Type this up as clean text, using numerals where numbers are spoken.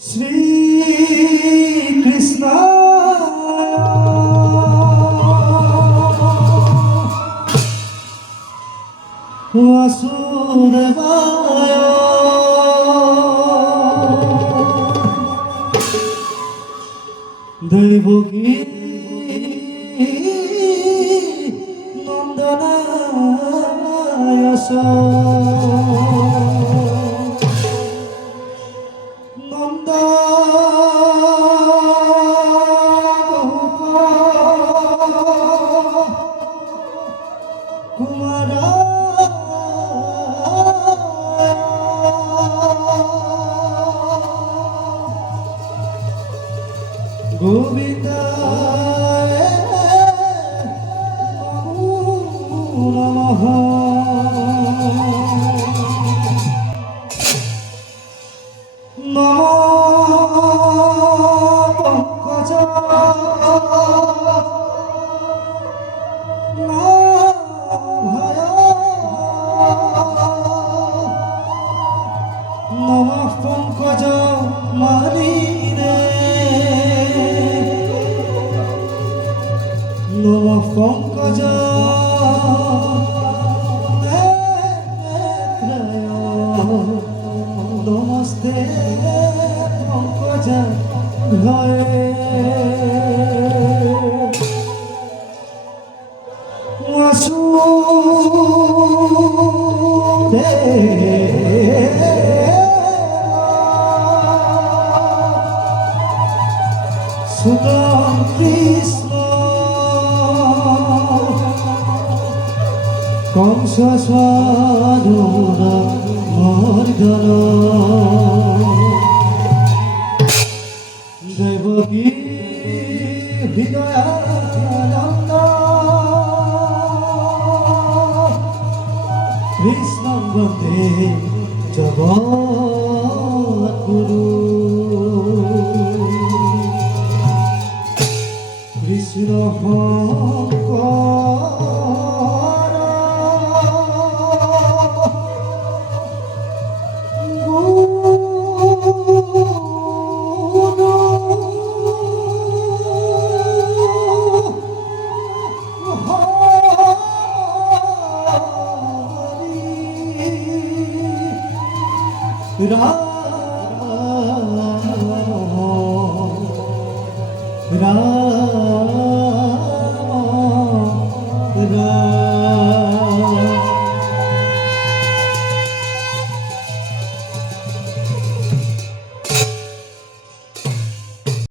শ্রী কৃষ্ণ বাসুদেবায় দেবকী নন্দনায় নন্দ কুমার গোবিন্দ নমঃ নমো পঙ্কজ নমঃ পঙ্কজ মারি রে নমঃ পঙ্কজ নমস্তে পঙ্কজ হয়ে সুতরাং কৃষ্ণ কংস স্বরূপ মর্দন দেবকী হৃদয়ানন্দ কৃষ্ণ বন্দে জগদ্গুরু কৃষ্ণ রাম